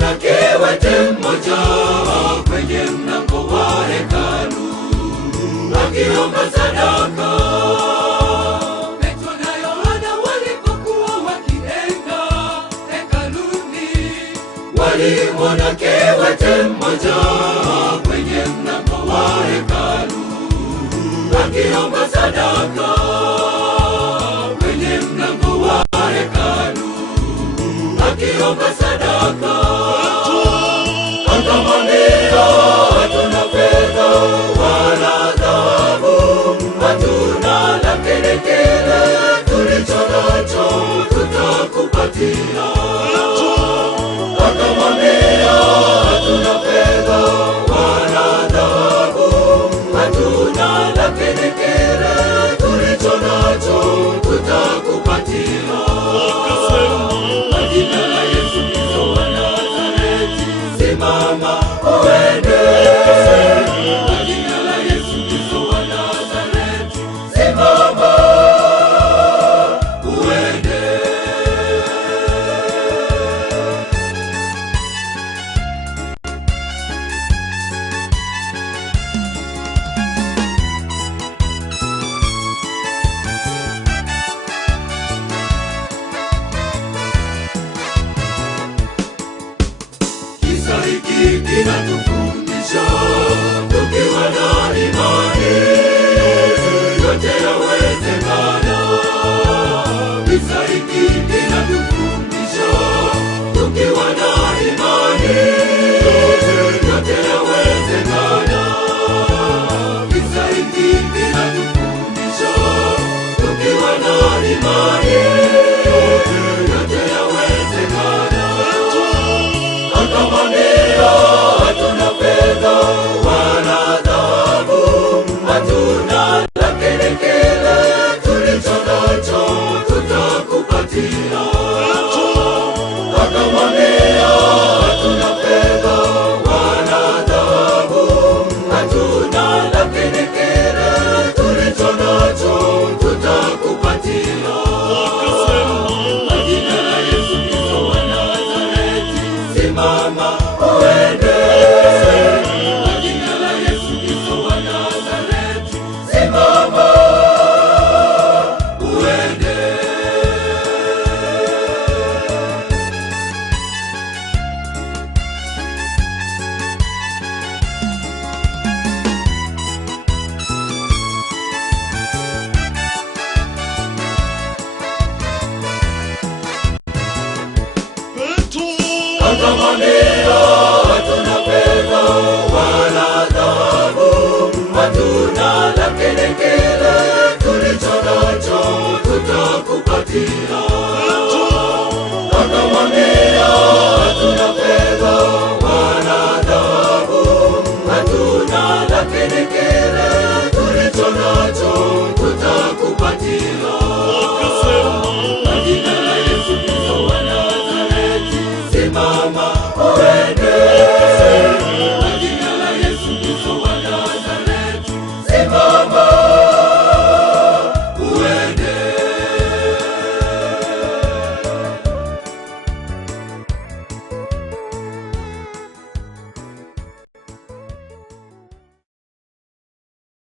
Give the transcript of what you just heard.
Walimwona kiwete mmoja kwenye mlango wa hekalu akiomba sadaka. Petro na Yohana walipokuwa wakienda hekaluni, walimwona kiwete mmoja kwenye mlango wa hekalu akiomba sadaka. Kwenye mlango wa hekalu akiomba sadaka. Akamwambia, hatuna fedha wala dhahabu, hatuna, lakini kile tulicho nacho tutakupatia. Akamwambia, hatuna fedha wala dhahabu, hatuna, lakini kile tulicho nacho tutakupatia. Jina la Yesu Kristo wa Nazareti, simama uende. Jina la Yesu Kristo wa Nazareti, simama uende. Kisa hiki kinatufundisha tukiwa na imani yote yawezekana. Kisa hiki kinatufundisha tukiwa na imani yote yawezekana. Kisa hiki kinatufundisha tukiwa na imani yote yawezekana. Akamwambia, hatuna fedha wala dhahabu, hatuna, lakini kile tulicho nacho tutakupatia. Akamwambia, hatuna fedha wala dhahabu, hatuna, lakini kile tulicho nacho tutakupatia. Jina la Yesu Kristo wa Nazareti, simama uende. Jina la Yesu Kristo wa Nazareti, simama uende. Akamwambia, hatuna fedha wala dhahabu, hatuna, lakini kile tulicho nacho tutakupatia.